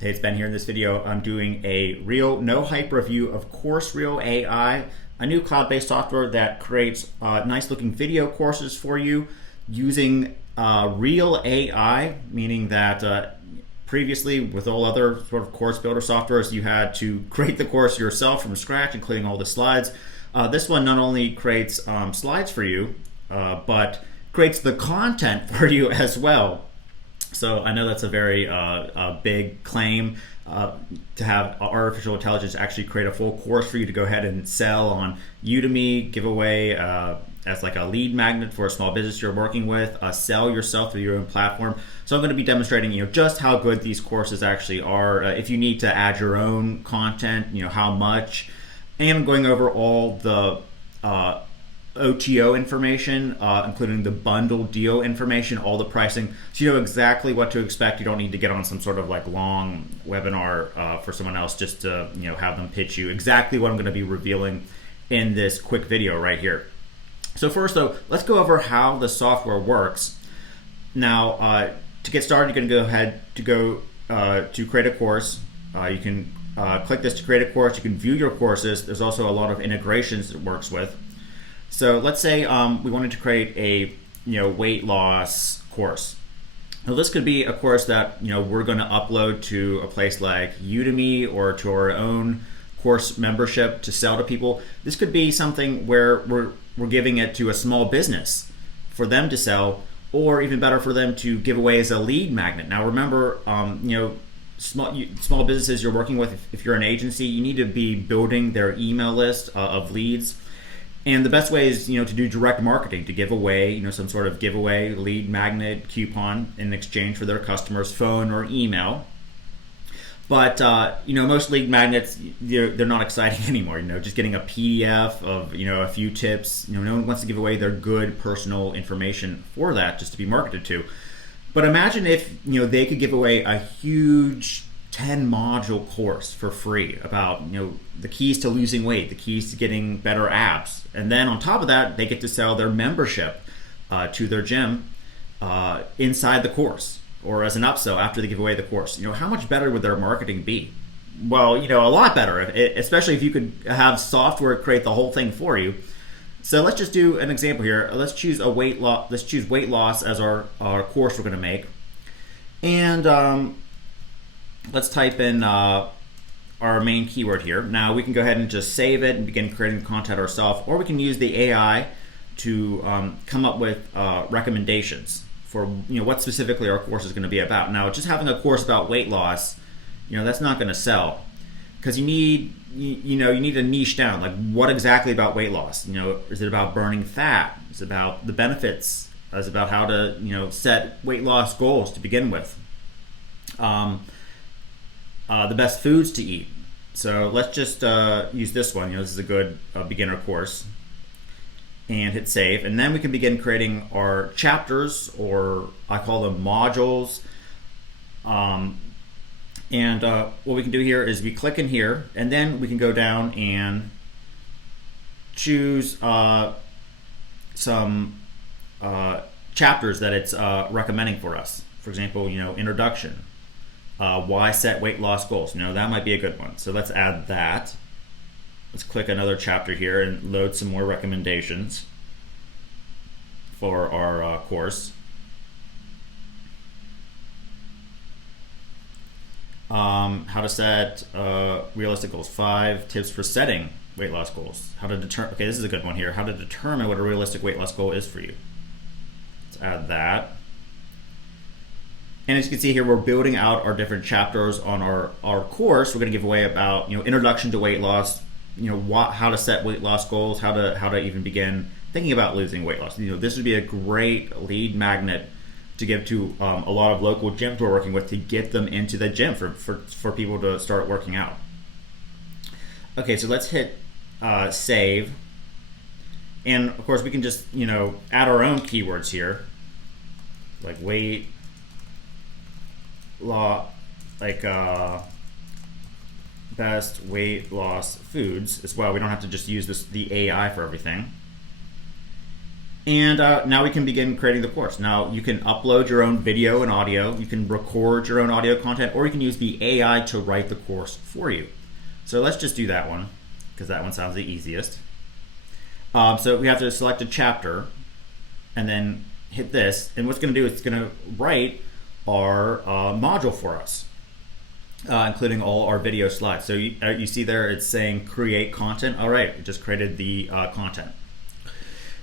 Hey, it's Ben here. In this video, I'm doing a real no hype review of CourseReelAI, a new cloud-based software that creates nice looking video courses for you using real AI, meaning that previously with all other sort of course builder softwares, you had to create the course yourself from scratch, including all the slides. This one not only creates slides for you, but creates the content for you as well. So I know that's a very big claim to have artificial intelligence actually create a full course for you to go ahead and sell on Udemy, give away as like a lead magnet for a small business you're working with, sell yourself through your own platform. So I'm going to be demonstrating, just how good these courses actually are. If you need to add your own content, how much, and I'm going over all the OTO information, including the bundle deal information, all the pricing, so you know exactly what to expect. You don't need to get on some sort of like long webinar for someone else just to have them pitch you exactly what I'm going to be revealing in this quick video right here. So first though, let's go over how the software works. Now to get started, you're going to go ahead to create a course. You can click this to create a course. You can view your courses. There's also a lot of integrations it works with. So let's say we wanted to create a weight loss course. Now this could be a course that we're going to upload to a place like Udemy or to our own course membership to sell to people. This could be something where we're giving it to a small business for them to sell, or even better for them to give away as a lead magnet. Now remember, small businesses you're working with, if you're an agency, you need to be building their email list of leads. And the best way is, to do direct marketing, to give away, some sort of giveaway lead magnet coupon in exchange for their customers' phone or email. But, most lead magnets, they're not exciting anymore. Just getting a PDF of, a few tips. No one wants to give away their good personal information for that just to be marketed to. But imagine if, they could give away a huge 10 module course for free about the keys to losing weight, the keys to getting better abs, and then on top of that they get to sell their membership to their gym inside the course, or as an upsell after they give away the course. How much better would their marketing be? Well, a lot better, especially if you could have software create the whole thing for you. So let's just do an example here. Let's choose weight loss as our course we're going to make, and let's type in our main keyword here. Now we can go ahead and just save it and begin creating content ourselves, or we can use the AI to come up with recommendations for what specifically our course is going to be about. Now, just having a course about weight loss, that's not going to sell, because you need to niche down. Like, what exactly about weight loss? Is it about burning fat? Is it about the benefits? Is it about how to set weight loss goals to begin with? The best foods to eat. So let's just use this one. This is a good beginner course, and hit save. And then we can begin creating our chapters, or I call them modules. And what we can do here is we click in here, and then we can go down and choose some chapters that it's recommending for us. For example, introduction. Why set weight loss goals? That might be a good one. So let's add that. Let's click another chapter here and load some more recommendations for our course. How to set realistic goals. 5 tips for setting weight loss goals. How to determine. Okay, this is a good one here. How to determine what a realistic weight loss goal is for you. Let's add that. And as you can see here, we're building out our different chapters on our course. We're going to give away about introduction to weight loss, how to set weight loss goals, how to even begin thinking about losing weight loss. This would be a great lead magnet to give to a lot of local gyms we're working with, to get them into the gym for people to start working out. Okay, so let's hit save, and of course we can just add our own keywords here, like weight loss, like best weight loss foods as well. We don't have to just use the AI for everything. And now we can begin creating the course. Now you can upload your own video and audio, you can record your own audio content, or you can use the AI to write the course for you. So let's just do that one, because that one sounds the easiest. So we have to select a chapter, and then hit this, and what's going to do is it's going to write our module for us, including all our video slides. So you see there it's saying create content. All right, it just created the content.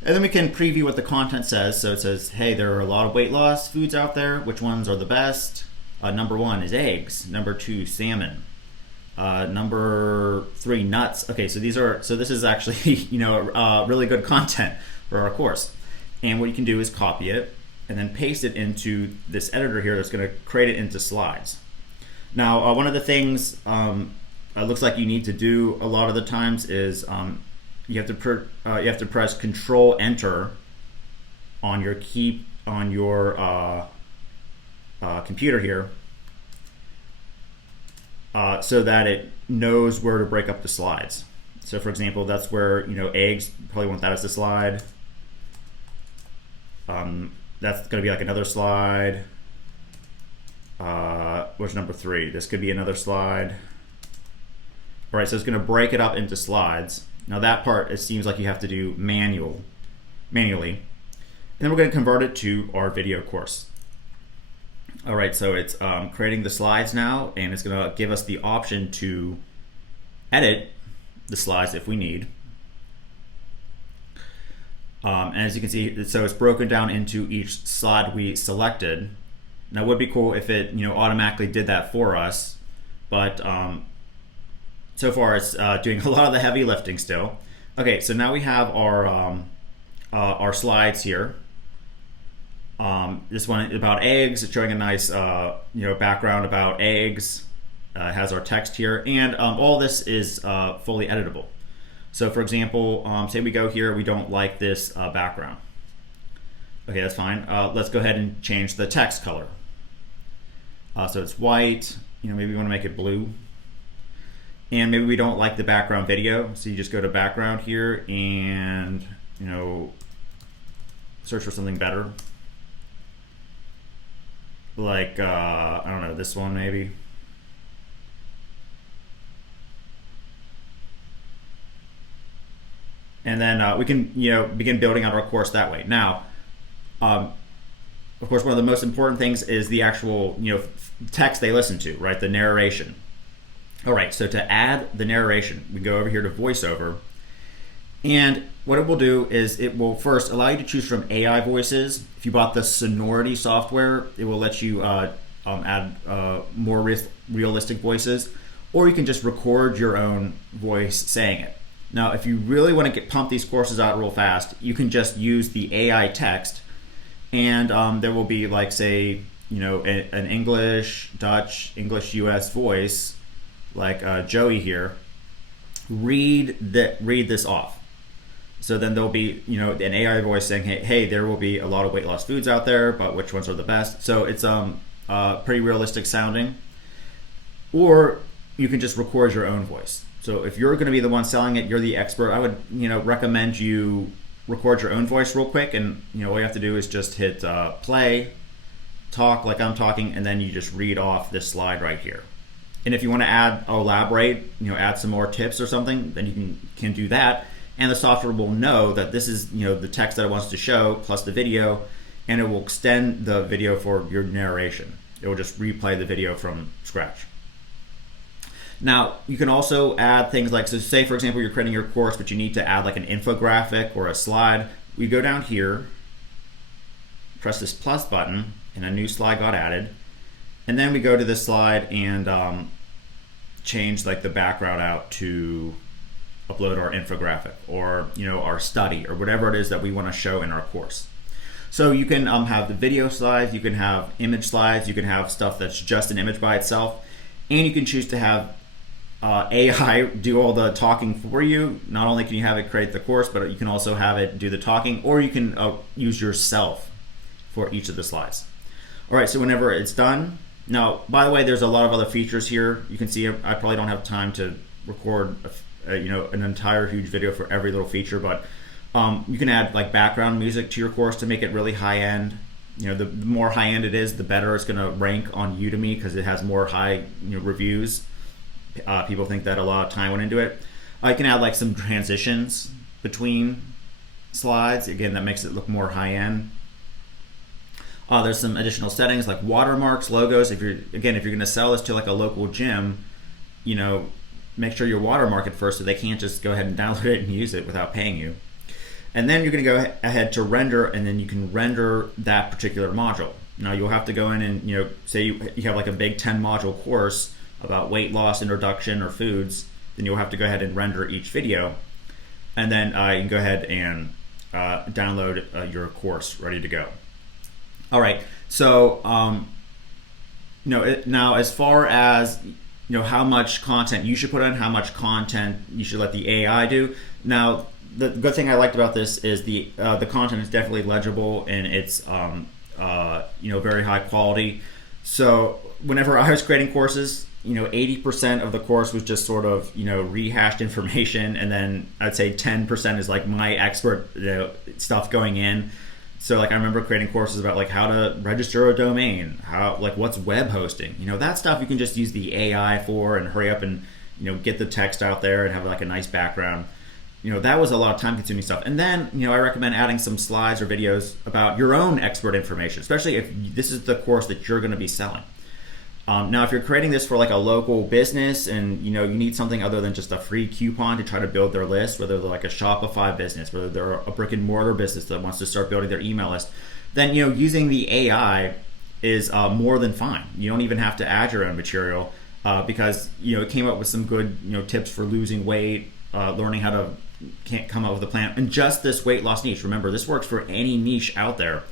And then we can preview what the content says. So it says, hey, there are a lot of weight loss foods out there. Which ones are the best? Number 1 is eggs. Number 2, salmon. Number 3, nuts. Okay, so this is actually really good content for our course. And what you can do is copy it and then paste it into this editor here that's going to create it into slides. Now, one of the things it looks like you need to do a lot of the times is you have to press Control Enter on your computer here, so that it knows where to break up the slides. So, for example, that's where eggs, probably want that as the slide. That's going to be like another slide. Where's number 3? This could be another slide. All right, so it's going to break it up into slides. Now that part, it seems like you have to do manually. And then we're going to convert it to our video course. All right, so it's creating the slides now, and it's going to give us the option to edit the slides if we need. And as you can see, so it's broken down into each slide we selected. Now, it would be cool if it automatically did that for us, but so far it's doing a lot of the heavy lifting still. Okay, so now we have our slides here. This one about eggs. It's showing a nice background about eggs. It has our text here, and all this is fully editable. So, for example, say we go here, we don't like this background. Okay, that's fine. Let's go ahead and change the text color. So it's white. Maybe we want to make it blue. And maybe we don't like the background video, so you just go to background here and search for something better. Like I don't know, this one maybe. And then we can begin building out our course that way. Now, of course, one of the most important things is the actual text they listen to, right? The narration. All right, so to add the narration, we go over here to VoiceOver, and what it will do is it will first allow you to choose from AI voices. If you bought the Sonority software, it will let you add more realistic voices, or you can just record your own voice saying it. Now, if you really want to pump these courses out real fast, you can just use the AI text, and there will be, like, say, an English, Dutch, English US voice, like Joey here, read this off. So then there'll be an AI voice saying, hey, there will be a lot of weight loss foods out there, but which ones are the best? So it's pretty realistic sounding. Or you can just record your own voice. So if you're going to be the one selling it, you're the expert, I would recommend you record your own voice real quick, and all you have to do is just hit play, talk like I'm talking, and then you just read off this slide right here. And if you want to elaborate, add some more tips or something, then you can do that. And the software will know that this is the text that it wants to show plus the video, and it will extend the video for your narration. It will just replay the video from scratch. Now, you can also add things like, so say for example you're creating your course, but you need to add like an infographic or a slide. We go down here, press this plus button, and a new slide got added. And then we go to this slide and change like the background out to upload our infographic or our study or whatever it is that we want to show in our course. So you can have the video slides, you can have image slides, you can have stuff that's just an image by itself, and you can choose to have AI do all the talking for you. Not only can you have it create the course, but you can also have it do the talking, or you can use yourself for each of the slides. All right, so whenever it's done. Now, by the way, there's a lot of other features here. You can see I probably don't have time to record an entire huge video for every little feature, but You can add like background music to your course to make it really high end. The more high end it is, the better it's going to rank on Udemy because it has more high reviews. People think that a lot of time went into it. You can add like some transitions between slides. Again, that makes it look more high end. There's some additional settings like watermarks, logos. If you're going to sell this to like a local gym, make sure you watermark it first so they can't just go ahead and download it and use it without paying you. And then you're going to go ahead to render, and then you can render that particular module. Now you'll have to go in and say you have like a big 10 module course about weight loss, introduction, or foods. Then you'll have to go ahead and render each video, and then you can go ahead and download your course ready to go. All right. So now as far as how much content you should put in, how much content you should let the AI do. Now, the good thing I liked about this is the content is definitely legible and it's very high quality. So whenever I was creating courses, 80% of the course was just sort of rehashed information, and then I'd say 10% is like my expert stuff going in. So like I remember creating courses about like how to register a domain, what's web hosting. That stuff you can just use the AI for and hurry up and get the text out there and have like a nice background. That was a lot of time consuming stuff. And then I recommend adding some slides or videos about your own expert information, especially if this is the course that you're going to be selling. Now, if you're creating this for like a local business and you need something other than just a free coupon to try to build their list, whether they're like a Shopify business, whether they're a brick and mortar business that wants to start building their email list, then using the AI is more than fine. You don't even have to add your own material because it came up with some good tips for losing weight, learning how to come up with a plan, and just this weight loss niche. Remember, this works for any niche out there.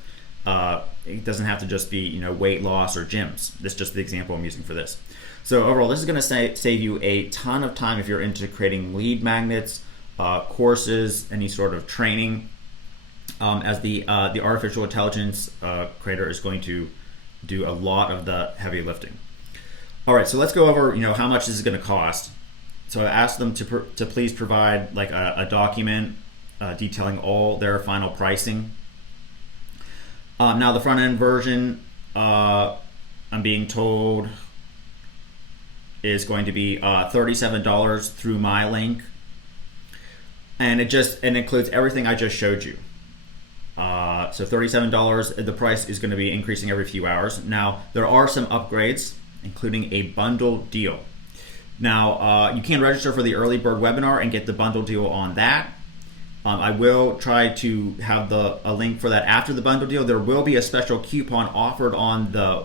It doesn't have to just be weight loss or gyms. This is just the example I'm using for this. So overall, this is going to save you a ton of time if you're into creating lead magnets, courses, any sort of training. As the artificial intelligence creator is going to do a lot of the heavy lifting. All right, so let's go over how much this is going to cost. So I asked them to please provide like a document detailing all their final pricing. Now the front end version, I'm being told, is going to be $37 through my link, and it includes everything I just showed you. So $37. The price is going to be increasing every few hours. Now there are some upgrades, including a bundle deal. Now you can register for the early bird webinar and get the bundle deal on that. I will try to have a link for that after the bundle deal. There will be a special coupon offered on the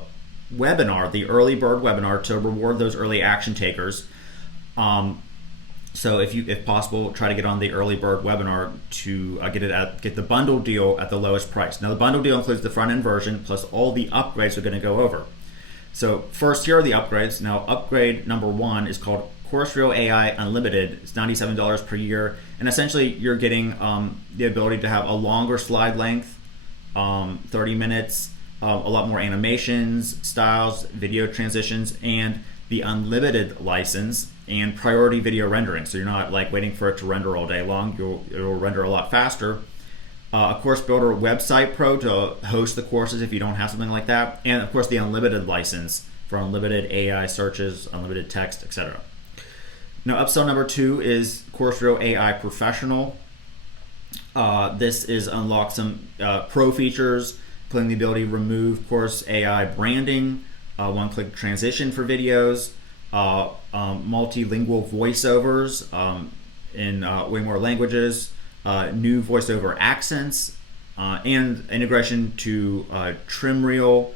webinar, the early bird webinar, to reward those early action takers. So if possible, try to get on the early bird webinar to get the bundle deal at the lowest price. Now the bundle deal includes the front end version plus all the upgrades we're going to go over. So first, here are the upgrades. Now upgrade number 1 is called CourseReelAI Unlimited. It's $97 per year, and essentially you're getting the ability to have a longer slide length, 30 minutes, a lot more animations, styles, video transitions, and the unlimited license and priority video rendering. So you're not like waiting for it to render all day long. It will render a lot faster. A Course Builder Website Pro to host the courses if you don't have something like that, and of course the unlimited license for unlimited AI searches, unlimited text, etc. Now, upsell number 2 is CourseReelAI Professional. This is unlock some pro features, including the ability to remove Course AI branding, one-click transition for videos, multilingual voiceovers in way more languages, new voiceover accents, and integration to TrimReel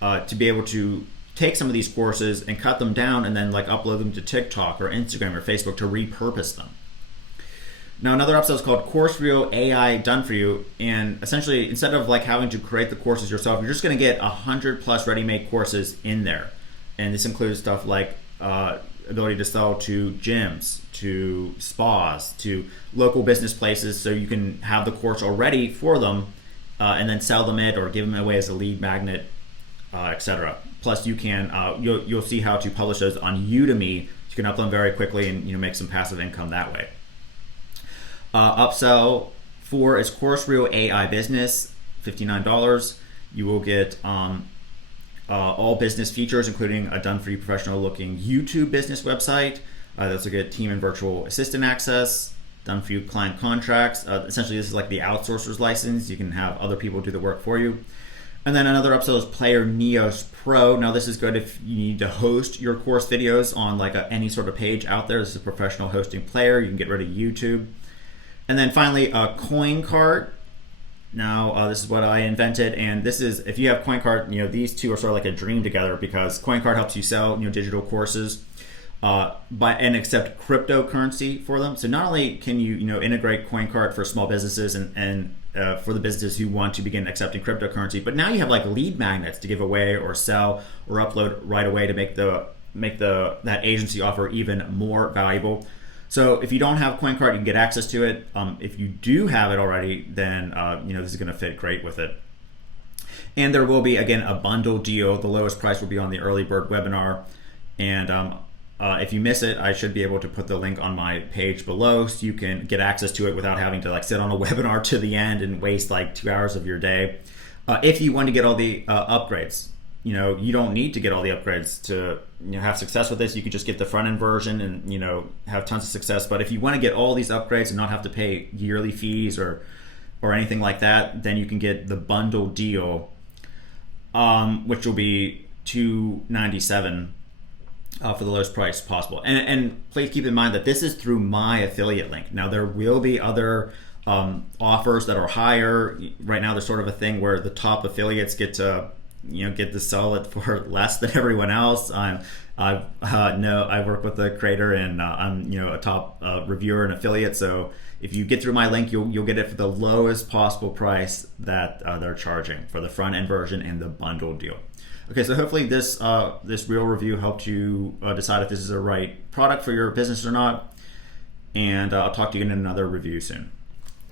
to be able to take some of these courses and cut them down and then like upload them to TikTok or Instagram or Facebook to repurpose them. Now another upsell is called CourseReelAI Done For You, and essentially instead of like having to create the courses yourself, you're just going to get 100 plus ready-made courses in there. And this includes stuff like ability to sell to gyms, to spas, to local business places, so you can have the course already for them and then sell them or give them away as a lead magnet, etc. Plus, you can you'll see how to publish those on Udemy. You can upload them very quickly and make some passive income that way. Upsell 4 is Course Real AI Business, $59. You will get all business features, including a done-for-you professional-looking YouTube business website. That's a good team and virtual assistant access, done-for-you client contracts. Essentially, this is like the outsourcer's license. You can have other people do the work for you. And then another upsell is Player Neos Pro. Now, this is good if you need to host your course videos on like any sort of page out there. This is a professional hosting player. You can get rid of YouTube. And then finally, CoinCart. Now, this is what I invented, and this is, if you have CoinCart, these two are sort of like a dream together, because CoinCart helps you sell, digital courses, and accept cryptocurrency for them. So not only can you, integrate CoinCart for small businesses and for the businesses who want to begin accepting cryptocurrency, but now you have like lead magnets to give away or sell or upload right away to make that agency offer even more valuable. So if you don't have CoinCart, you can get access to it. If you do have it already, then this is going to fit great with it. And there will be, again, a bundle deal. The lowest price will be on the early bird webinar. And if you miss it, I should be able to put the link on my page below so you can get access to it without having to like sit on a webinar to the end and waste like 2 hours of your day. If you want to get all the upgrades, you don't need to get all the upgrades to have success with this. You could just get the front end version and have tons of success. But if you want to get all these upgrades and not have to pay yearly fees or anything like that, then you can get the bundle deal, which will be $297 for the lowest price possible. And please keep in mind that this is through my affiliate link. Now there will be other offers that are higher. Right now there's sort of a thing where the top affiliates get to sell it for less than everyone else. I work with the creator, and I'm a top reviewer and affiliate. So if you get through my link, you'll get it for the lowest possible price that they're charging for the front end version and the bundle deal. Okay, so hopefully this real review helped you decide if this is the right product for your business or not. And I'll talk to you in another review soon.